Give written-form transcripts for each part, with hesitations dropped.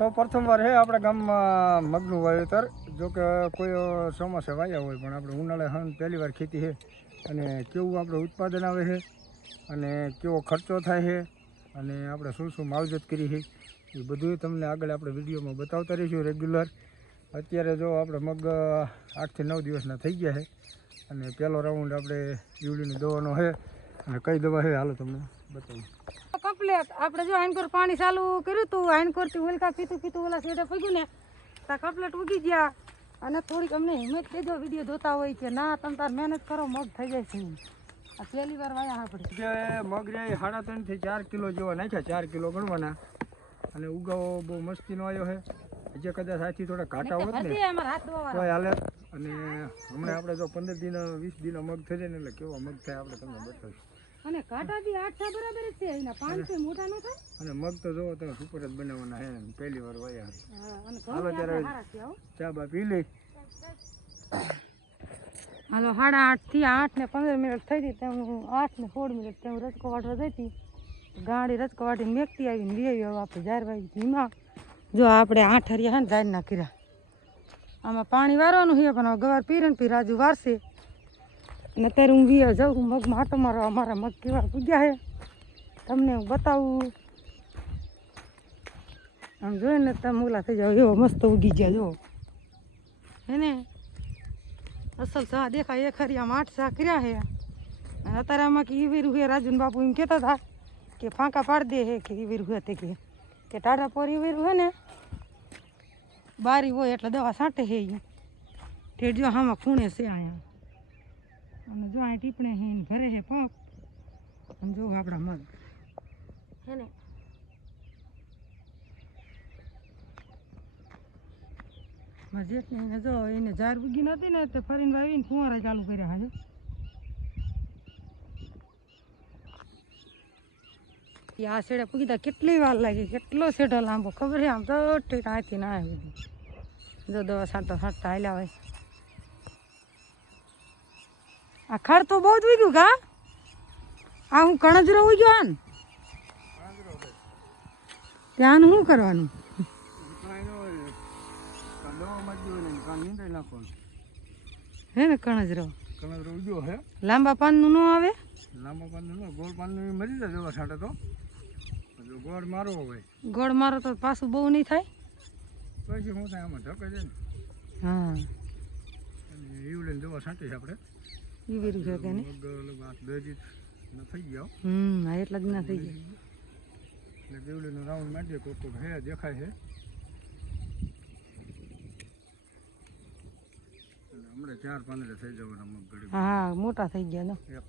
સૌ પ્રથમવાર છે આપણા ગામમાં મગનું વાવેતર. જો કે કોઈ ચોમાસે વાવ્યા હોય, પણ આપણે ઉનાળે પહેલી વાર ખેતી છે. અને કેવું આપણે ઉત્પાદન આવે છે અને કેવો ખર્ચો થાય છે અને આપણે શું શું માવજત કરી છે એ બધું તમને આગળ આપણે વિડીયોમાં બતાવતા રહીશું રેગ્યુલર. અત્યારે જો આપણે મગ 8 થી 9 દિવસના થઈ ગયા છે અને પહેલો રાઉન્ડ આપણે જીવડીની દવાનો છે. અને કઈ દવા છે હાલો તમને બતાવું. કમ્પ્લેટ આપણે જો આઈનકોર પાણી ચાલુ કર્યું હતું, આઈનકોરથી ઉલકા પીતું ઓલા સેડે પગ્યું ને તો કમ્પ્લેટ ઉગી ગયા. અને થોડીક અમને હિંમત દેજો વિડીયો જોતા હોય કે ના તમે તાર મહેનત કરો મગ થઈ જાય છે. આ પહેલી વાર વાયા આપણે જે મગ રે 3.5 થી 4 કિલો જેવા નાખ્યા, 4 કિલો ગણવાના. અને ઉગાવો બહુ મસ્તીનો આવ્યો છે. જે કદાચ આથી થોડા ઘાટા હોત ને તો હાલે. અને હમણાં આપણે જો 15 દિન 20 દિન મગ થઈ જાય ને એટલે કેવો મગ થાય આપણે તમને બતાવીશું. અને કાંટા બી 8 બરાબર જ છે, એના 5 મોટા ન થાય. અને મગ તો જોવો તમે સુપર જ બનાવવાના છે, પહેલી વાર વાયા. હાલો ત્યારે ચા બા પી લઈ. હાલો 8:30 થી 8 ને 15 મિનિટ થઈ હતી. તેમ 8 ને 16 મિનિટ તેમ રચકો વાટવા જઈ હતી. ગાડી રચકો વાટીને મેકતી આવીને લઈ આવી. હવે આપણે જાર વાગી ધીમા જો આપણે 8 હરિયા છે ને જાર ના કર્યા. આમાં પાણી વારવાનું છે, પણ ગવાર પીરે પી રાજુ વારશે. અને અત્યારે હું વીએ જાઉં મગમાં આટો મારવા. અમારા મગ કેવા પૂગ્યા છે તમને હું બતાવું. આમ જોઈને તમે ઓલા થઈ જાવ એવો મસ્ત ઉગી ગયા જો હે ને. અસલ સા દેખાય. એક હરિયામાં 8 સા કર્યા છે. અને અત્યારે આમાં કે ઈવીરું છે. રાજુન બાપુ એમ કહેતા હતા કે ફાંકા પાડી દે છે કે ઈવીરું છે તે કે ટાઢા પર ઈવીરું છે ને બારી હોય એટલે દવા છાંટે છે. એ ઠેઠ જો આમાં ખૂણે છે અહીંયા. અને જો અહીં ટીપણે છે ભરે છે પંપ. અને જો આપણા મગ હે ને જેટને જો એને ઝાર ઉગી નહોતી ને તે ફરીને વાવીને ફુવારા ચાલુ કર્યા. હાજર આ શેડે પૂગી કેટલી વાર લાગી, કેટલો શેઢો લાંબો ખબર છે. આમ તો આથી ના આવી જો દવા છાંટતા હાલ્યા હોય. આ ખડ તો બહુ જ ઉગ્યું કા. આ હું કણજરો ઉગ્યો ને ત્યાં શું કરવાનું હે ને. કણજરો ઉગ્યો છે. લાંબા પાનનું ન આવે. લાંબા પાનનું ગોળ પાનનું મરી જાય દવા છાંટે તો. ગોળ મારવો હોય, ગોળ મારો તો પાછું બહુ નહીં થાય. પછી શું થાય આમાં ધકે છે ને. હા ઈવડીને દવા છાંટી છે આપણે. ઈવીરું છે કે નહીં. મગ 2 દિવસ થઈ ગયા. હા એટલા જ ના થઈ ગયા. એટલે જીવડીનો રાઉન્ડ મારીએ કોક કોક હે દેખાય છે. હમણાં 4-15 થઈ જવાના મગ ઘડી. હા મોટા થઈ ગયા ને. એક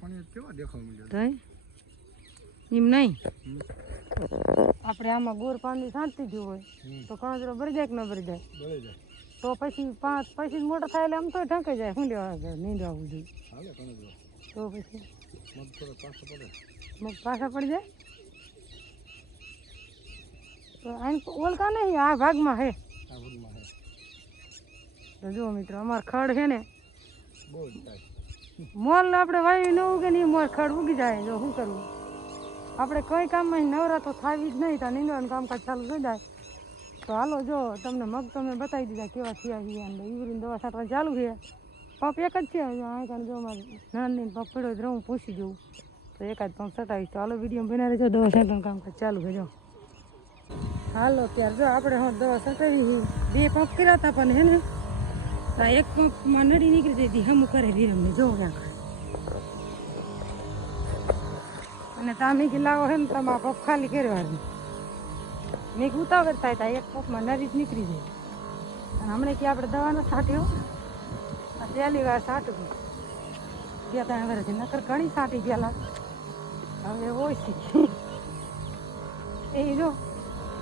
પાણી કેવા દેખાવ મળ્યો એમ નહીં. આપણે આમાં ગોર પાણી છાંટતી જ હોય તો કણજરો ભરી જાય કે ન ભરી જાય. બળી જાય તો પછી 5 પછી મોટા થાય એટલે આમ તો ઢંકાઈ જાય. શું લેવા નીંદવાનું જોઈએ હાલે કણજરો. તો પછી મગ થોડો પાછો પડે. મગ પાછા પડી જાય તો આને ઓલકા નહીં. આ ભાગમાં હે. આ વનમાં હે. તો જુઓ મિત્રો અમારે ખડ છે ને બહુ જ થાય. મોલ આપણે વાવી ન ઉગે ને મોલ ખડ ઉગી જાય. જો શું કરવું આપણે કઈ કામમાં નવરા તો થાવી જ નહીં. ત્યાં નીંદવાનું કામકાજ ચાલુ થઈ જાય. તો હાલો જો તમને મગ તમે બતાવી દીધા કેવા થયા છે. અને ઈવરીની દવા છાંટવા ચાલુ છે. પંપ એક જ છે. આ કારણ જો અમારે નાની પંપ પડ્યો જ હું પૂછી જવું તો એકાદ પંપ છટાવીશ. તો હાલો વિડીયો બનાવી રહેજો. દવા છાંટવાનું કામકાજ ચાલુ છે જો. હાલો ત્યારે જો આપણે દવા છટાવી 2 પંપ કર્યા હતા પણ હે ને એક પંપમાં નડી નીકળી જતી હમું કરે વિરમને જો ક્યાંક. અને તમે કે લાવો હે ને તમે આ પંપ ખાલી કર્યો. મેં ઉતાવળ થાય ત્યાં એક પંપમાં નડી જ નીકળી જાય. અને હમણાં કે આપણે દવાનો છાંટ્યો આ પહેલી વાર છાંટવું. 2-3 વર્ષથી નકર ઘણી છાંટી ગયેલા. હવે ઓછી એ જો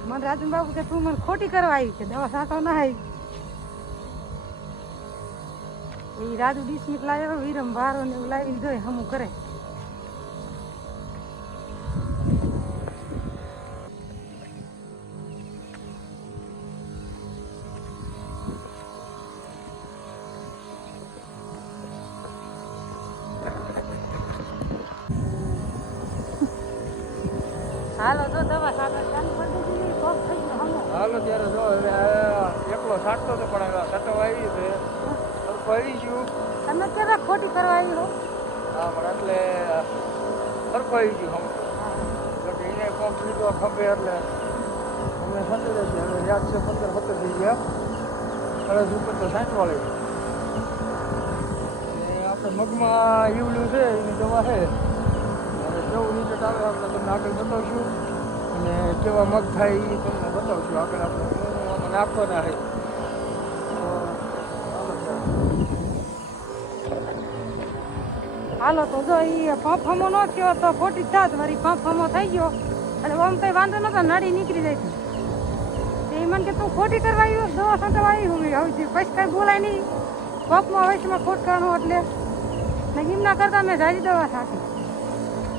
મને રાજન બાબુ કે તું મને ખોટી કરવા આવી છે દવા છાંટવા ના આવી. એ રાજુ ડીસમીટ લાવ્યો વિરમ વારો ને એવું લાવીને જોઈ હમું કરે. હાલો તો દવા છાંટવા ચાલુ કરી દીધી. પગ થઈ ગયો હમો. હાલો ત્યારે જો હવે એકલો સાટતો તો પણ હવે સટો આવી છે સરખું આવી ગયું. તમે કેવા ખોટી કરવા આવી હો? હા પણ એટલે સરખું આવી ગયું એટલે એને કોમ લીધો ખભે એટલે અમને સમજી રહેશે. હવે યાદ છે 15-17 થઈ ગયા. હવે ઉપર તો 60 વાળી આપણે મગમાં ઈવલું છે એની દવા છે. હવે કેવું રિઝલ્ટ આવે આપણે તમને આગળ બતાવશું અને કેવા મગ થાય એ તમને બતાવશું આગળ. આપણે આમાં નાખવાના છે હાલો તો જો એ પંપ હમો ન થયો તો ખોટી જ થાત. વળી પંપ હમો થઈ ગયો અને આમ કંઈ વાંધો નતો, નડી નીકળી જાય છે. એ મને કે તું ખોટી કરવા આવ્યો, દવા છાંટવા આવી હોવી હવે પછી કાંઈ બોલાય નહીં. પંપમાં વયસમાં ખોટ કરવાનું એટલે ને એમ ના કરતા મેં સારી દવા છાંટી.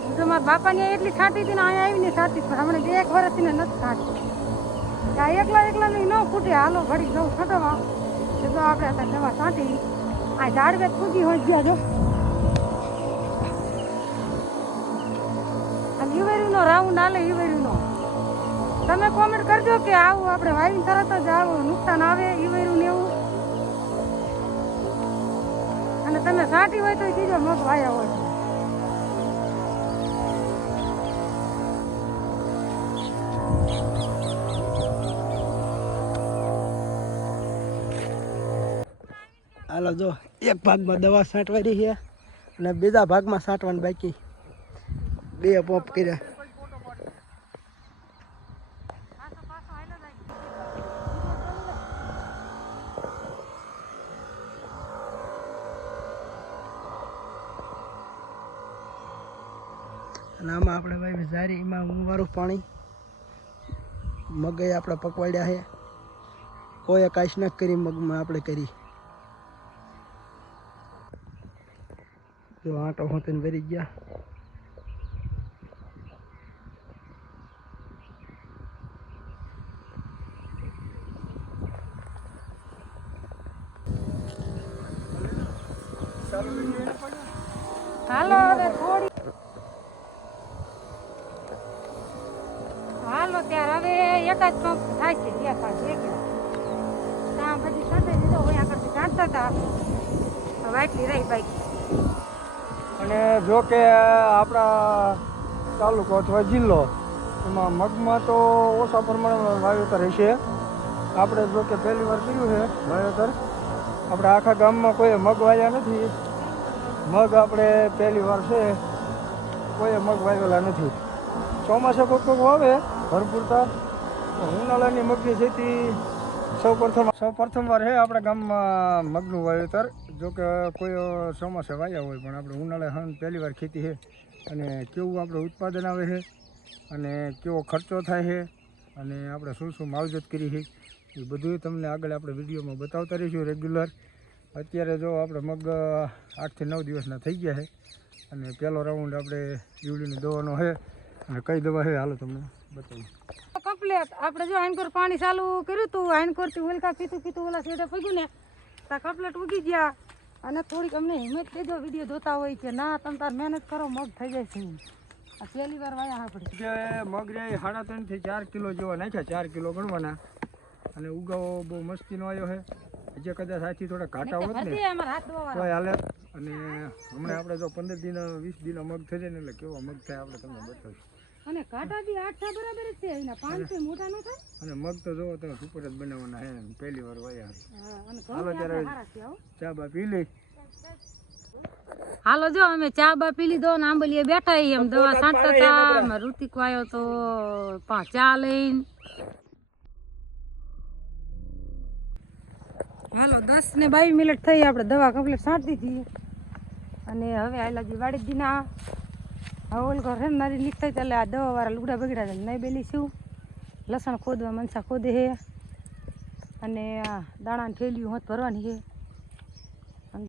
હું તો મારા બાપાને એટલી છાંટી હતી ને અહીંયા આવીને છાંટી પણ હમણાં 2 વર્ષથી ને નથી છાંટી. આ એકલા નહીં ન ફૂટે. હાલો ઘડી જવું છાંટવા તો આપણે અત્યારે દવા છાંટી. આ ઝાડવે ફૂટી હોય ગયા જો ઈવેરીનો રાઉન્ડ હાલે ઈવેરીનો. તમે કોમેન્ટ કરજો કે આવું આપણે વાવીને તરત જ આવું નુકસાન આવે ઈવેરું ને એવું. અને તમે છાંટી હોય તો કીજો મગ વાયા હોય. હાલો જો એક ભાગમાં દવા છાંટવાની છે અને બીજા ભાગમાં છાંટવાનું બાકી. 2 પંપ કર્યા. અને આમાં આપણે ભાઈ જારી એમાં ઊંવારું પાણી મગએ આપણે પકવાડ્યા છે. કોઈ કાંઈ ન કરી મગમાં આપણે કરી. જો આંટો હોતીને ભરી ગયા. હાલો હવે થોડી હાલો ત્યારે હવે એક જ પંપ થાય છે. ત્યાં બધી સાથે દીધો હોય આગળથી કાઢતા હતા વાટલી રહી બાઈક. અને જો કે આપણા તાલુકો અથવા જિલ્લો એમાં મગમાં તો ઓછા પ્રમાણમાં વાવેતર હશે. આપણે જો કે પહેલી વાર કર્યું છે વાવેતર. આપણે આખા ગામમાં કોઈ મગ વાવ્યા નથી. મગ આપણે પહેલી વાર છે, કોઈએ મગ વાવેલા નથી. ચોમાસે કોઈક વાવે ભરપૂરતા. ઉનાળાની મગની ખેતી સૌ પ્રથમ વાર છે આપણા ગામમાં મગનું વાવેતર. જો કે કોઈ ચોમાસે વાવ્યા હોય પણ આપણે ઉનાળે પહેલી વાર ખેતી છે. અને કેવું આપણે ઉત્પાદન આવે છે અને કેવો ખર્ચો થાય છે અને આપણે શું માવજત કરી છે એ બધું તમને આગળ આપણે વિડીયોમાં બતાવતા રહીશું રેગ્યુલર. અત્યારે જો આપણે મગ 8 થી 9 દિવસના થઈ ગયા છે અને પહેલો રાઉન્ડ આપણે ઈવલીની દવાનો છે. અને કઈ દવા છે હાલો તમને બતાવું. કમ્પ્લેટ આપણે જો આઈનકોર પાણી ચાલુ કર્યું હતું. આઈનકોરથી ઉલકા પીતું ઓલા સેડે પગ્યું ને ત્યાં કમ્પ્લેટ ઉગી ગયા. અને થોડીક અમને હિંમત દેજો વિડીયો જોતા હોય કે ના તમે તાર મહેનત કરો મગ થઈ જાય છે. આ પહેલી વાર વાયા આપણે જે મગ રે 3.5 થી 4 કિલો જેવા નાખ્યા. 4 કિલો ગણવાના. અને ઉગાવો બહુ મસ્તીનો આવ્યો છે. જે કદાચ આથી થોડા ઘાટા હોત ને તો હાલે. અને હમણાં આપણે જો 15 દિન 20 દિન મગ થઈ જાય ને એટલે કેવા મગ થાય આપણે તમને બતાવીશું. અને કાંટા બી 8 બરાબર જ છે. એના 5 થી મોટા ન થાય. અને મગ તો જો તમે સુપર જ બનાવવાના છે. પહેલી વાર વાયા. અને હાલો ત્યારે ચા બા પી લઈ. હાલો જો અમે ચા બા પી લીધો ને આંબલીએ બેઠા એમ દવા છાંટતા હતા. અમે ઋતિક વાયો તો 5 ચા લઈને. હાલો 10 ને 22 મિનિટ થઈ આપણે દવા કમ્પ્લીટ છાંટી દીધી. અને હવે આયલાજી વાડી દીના હવલ ઘર નારી નીકળતા એટલે આ દવા વાળા લુગડા બગડ્યા નહીં બેલીશું. લસણ ખોદવા મનસા ખોદે છે અને આ દાણાની થેલીઓ હોત ભરવાની છે.